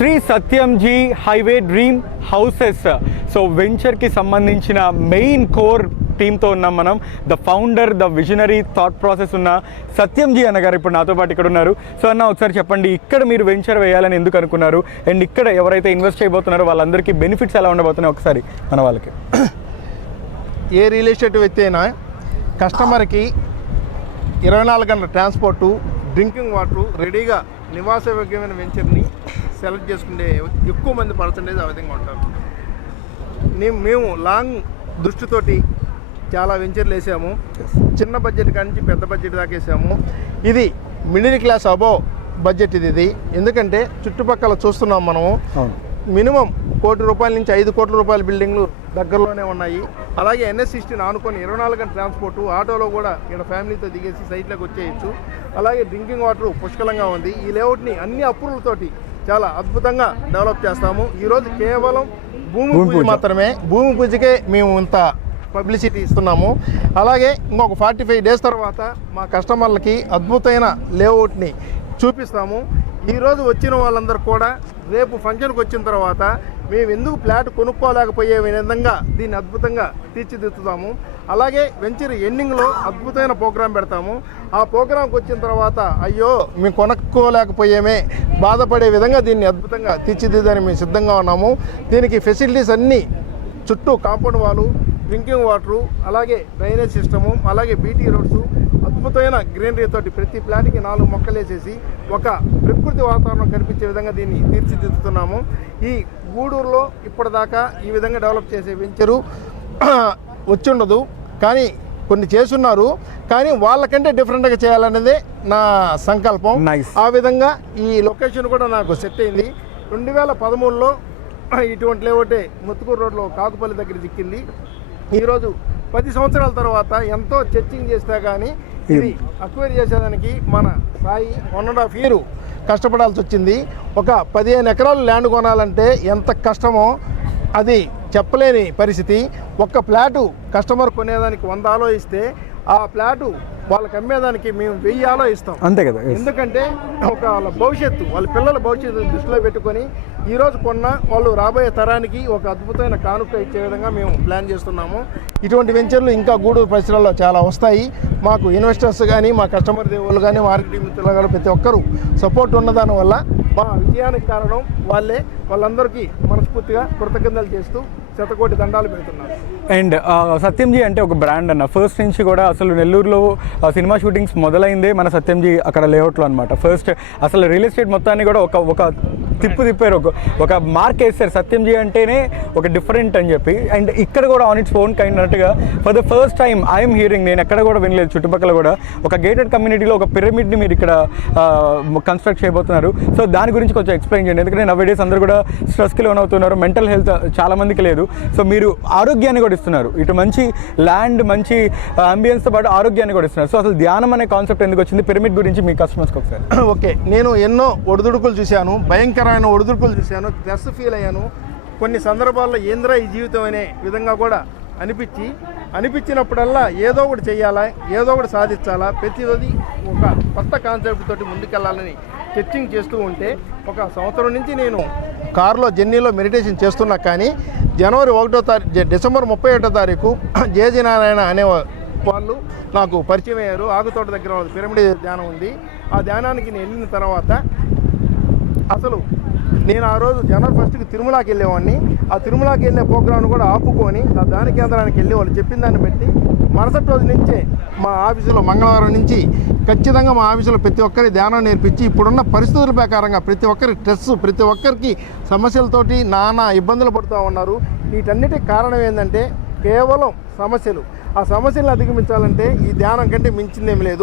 శ్రీ సత్యంజీ highway dream houses. So వెంచర్కి సంబంధించిన మెయిన్ కోర్ టీమ్తో ఉన్నాం మనం. The founder, the visionary thought process ఉన్న సత్యంజీ అన్నగారు ఇప్పుడు నాతో పాటు ఇక్కడ ఉన్నారు. సో అన్న, ఒకసారి చెప్పండి, ఇక్కడ మీరు వెంచర్ వేయాలని ఎందుకు అనుకున్నారు? అండ్ ఇక్కడ ఎవరైతే ఇన్వెస్ట్ చేయబోతున్నారో వాళ్ళందరికీ బెనిఫిట్స్ ఎలా ఉండబోతున్నాయి ఒకసారి మన వాళ్ళకి. ఏ రియల్ ఎస్టేట్ వ్యక్తి అయినా కస్టమర్కి 24 గంటల ట్రాన్స్పోర్టు, డ్రింకింగ్ వాటరు రెడీగా నివాసయోగ్యమైన వెంచర్ని సెలెక్ట్ చేసుకునే ఎక్కువ మంది పర్సంటేజ్ ఆ విధంగా ఉంటారు. మేము లాంగ్ దృష్టితోటి చాలా వెంచర్లు వేసాము. చిన్న బడ్జెట్ కాడి నుంచి పెద్ద బడ్జెట్ దాకా వేసాము. ఇది మిడిల్ క్లాస్ అబోవ్ బడ్జెట్ ఇది. ఎందుకంటే చుట్టుపక్కల చూస్తున్నాం మనము, మినిమం ₹1 కోటి నుంచి ₹5 కోట్ల బిల్డింగ్లు దగ్గరలోనే ఉన్నాయి. అలాగే NS16 ఆనుకొని 24 గంటల ట్రాన్స్పోర్టు, ఆటోలో కూడా ఇక్కడ ఫ్యామిలీతో దిగేసి సైట్లోకి వచ్చేయచ్చు. అలాగే డ్రింకింగ్ వాటర్ పుష్కలంగా ఉంది. ఈ లేఅవుట్ని అన్ని అప్రూవల్తోటి చాలా అద్భుతంగా డెవలప్ చేస్తాము. ఈరోజు కేవలం భూమి పూజ మాత్రమే, భూమి పూజకే మేము ఇంత పబ్లిసిటీ ఇస్తున్నాము. అలాగే ఇంకొక 45 డేస్ తర్వాత మా కస్టమర్లకి అద్భుతమైన లేఅవుట్ని చూపిస్తాము. ఈరోజు వచ్చిన వాళ్ళందరూ కూడా రేపు ఫంక్షన్కి వచ్చిన తర్వాత మేము ఎందుకు ఫ్లాట్ కొనుక్కోలేకపోయే విధంగా దీన్ని అద్భుతంగా తీర్చిదిద్దుతాము. అలాగే వెంచర్ ఎండింగ్లో అద్భుతమైన ప్రోగ్రాం పెడతాము. ఆ ప్రోగ్రాంకి వచ్చిన తర్వాత అయ్యో మేము కొనుక్కోలేకపోయేమే బాధపడే విధంగా దీన్ని అద్భుతంగా తీర్చిదిద్దని మేము సిద్ధంగా ఉన్నాము. దీనికి ఫెసిలిటీస్ అన్నీ చుట్టూ కాంపౌండ్ వాలు, డ్రింకింగ్ వాటరు, అలాగే డ్రైనేజ్ సిస్టము, అలాగే BT రోడ్స్, అద్భుతమైన గ్రీనరీ తోటి ప్రతి ఫ్లాట్కి 4 మొక్కలు వేసేసి ఒక ప్రకృతి వాతావరణం కనిపించే విధంగా దీన్ని తీర్చిదిద్దుతున్నాము. ఈ గూడూరులో ఇప్పటిదాకా ఈ విధంగా డెవలప్ చేసే వెంచరు వచ్చుండదు, కానీ కొన్ని చేస్తున్నారు. కానీ వాళ్ళకంటే డిఫరెంట్గా చేయాలనేదే నా సంకల్పం. ఆ విధంగా ఈ లొకేషన్ కూడా నాకు సెట్ అయింది. 2013లో ఇటువంటి లేవటే ముత్తుకూరు రోడ్లో కాకుపల్లి దగ్గర చిక్కింది. ఈరోజు 10 సంవత్సరాల తర్వాత ఎంతో చర్చింగ్ చేస్తే కానీ ఇది అక్వైర్ చేసేదానికి మన సాయి 1.5 year కష్టపడాల్సి వచ్చింది. ఒక 15 ఎకరాలు ల్యాండ్ కొనాలంటే ఎంత కష్టమో అది చెప్పలేని పరిస్థితి. ఒక్క ఫ్లాటు కస్టమర్ కొనేదానికి 100 ఆలోచిస్తే ఆ ఫ్లాటు వాళ్ళకి అమ్మేదానికి మేము 1000 ఆలోచిస్తాం. అంతే కదా. ఎందుకంటే ఒక వాళ్ళ భవిష్యత్తు, వాళ్ళ పిల్లల భవిష్యత్తు దృష్టిలో పెట్టుకొని ఈరోజు కొన్న వాళ్ళు రాబోయే తరానికి ఒక అద్భుతమైన కానుక ఇచ్చే విధంగా మేము ప్లాన్ చేస్తున్నాము. ఇటువంటి వెంచర్లు ఇంకా గూడూరు పరిసరాల్లో చాలా వస్తాయి. మాకు ఇన్వెస్టర్స్ కానీ, మా కస్టమర్ దేవుళ్ళు కానీ, మార్కెటింగ్ మిత్రులు కానీ ప్రతి ఒక్కరూ సపోర్ట్ ఉన్నదాని వల్ల మా విజయానికి కారణం వాళ్ళే. వాళ్ళందరికీ మనస్ఫూర్తిగా కృతజ్ఞతలు చేస్తూ శతకోటి దండాలు పెడుతున్నారు. అండ్ సత్యంజీ అంటే ఒక బ్రాండ్ అన్న. ఫస్ట్ నుంచి కూడా అసలు నెల్లూరులో సినిమా షూటింగ్స్ మొదలైందే మన సత్యంజీ అక్కడ లేఅవుట్లో అనమాట. ఫస్ట్ అసలు రియల్ ఎస్టేట్ మొత్తాన్ని కూడా ఒక తిప్పారు, ఒక మార్క్ వేస్తారు. సత్యంజీ అంటేనే ఒక డిఫరెంట్ అని చెప్పి. అండ్ ఇక్కడ కూడా ఆన్ ఇట్స్ ఓన్ కైండ్ అన్నట్టుగా for the first time I'm hearing, నేను ఎక్కడ కూడా వినలేదు చుట్టుపక్కల కూడా, ఒక గేటెడ్ కమ్యూనిటీలో ఒక పిరమిడ్ని మీరు ఇక్కడ కన్స్ట్రక్ట్ చేయబోతున్నారు. సో దాని గురించి కొంచెం ఎక్స్ప్లెయిన్ చేయండి. ఎందుకంటే నవ్వేడేస్ అందరూ కూడా స్ట్రెస్కి లోన్ అవుతున్నారు, మెంటల్ హెల్త్ చాలా మందికి లేదు. సో మీరు ఆరోగ్యాన్ని కూడా ఇస్తున్నారు, ఇటు మంచి ల్యాండ్, మంచి అంబియన్స్తో పాటు ఆరోగ్యాన్ని కూడా ఇస్తున్నారు. సో అసలు ధ్యానం అనే కాన్సెప్ట్ ఎందుకు వచ్చింది? పిరమిడ్ గురించి మీ కస్టమర్స్కి ఒకసారి. ఓకే, నేను ఎన్నో ఒడిదుడుకులు చూశాను, భయంకరమైన ఒడిదుడుకులు చూశాను, స్ట్రెస్ ఫీల్ అయ్యాను. కొన్ని సందర్భాల్లో ఏంద్రా ఈ జీవితం అనే విధంగా కూడా అనిపించినప్పుడల్లా ఏదో ఒకటి చేయాలా, ఏదో ఒకటి సాధించాలా, ప్రతిదీ ఒక కొత్త కాన్సెప్ట్ తోటి ముందుకెళ్ళాలని చర్చింగ్ చేస్తూ ఉంటే ఒక సంవత్సరం నుంచి నేను కారులో జర్నీలో మెడిటేషన్ చేస్తున్నా. కానీ డిసెంబర్ 31వ తారీఖు జేజీ నారాయణ అనే వాళ్ళు నాకు పరిచయం అయ్యారు. ఆగుతోట దగ్గర పిరమిడ్ ధ్యానం ఉంది. ఆ ధ్యానానికి నేను వెళ్ళిన తర్వాత అసలు నేను ఆ రోజు జనవరి 1కి తిరుమలకి వెళ్ళేవాడిని. ఆ తిరుమలకి వెళ్ళే ప్రోగ్రాంను కూడా ఆపుకొని ఆ ధ్యాన కేంద్రానికి వెళ్ళి వాళ్ళు చెప్పిన దాన్ని బట్టి మరుసటి రోజు నుంచే మా ఆఫీసులో మంగళవారం నుంచి ఖచ్చితంగా మా ఆఫీసులో ప్రతి ఒక్కరి ధ్యానం నేర్పించి ఇప్పుడున్న పరిస్థితుల ప్రకారంగా ప్రతి ఒక్కరి స్ట్రెస్, ప్రతి ఒక్కరికి సమస్యలతోటి నానా ఇబ్బందులు పడుతూ ఉన్నారు. వీటన్నిటికి కారణం ఏంటంటే కేవలం సమస్యలు. ఆ సమస్యలను అధిగమించాలంటే ఈ ధ్యానం కంటే మించిందేమి లేదు.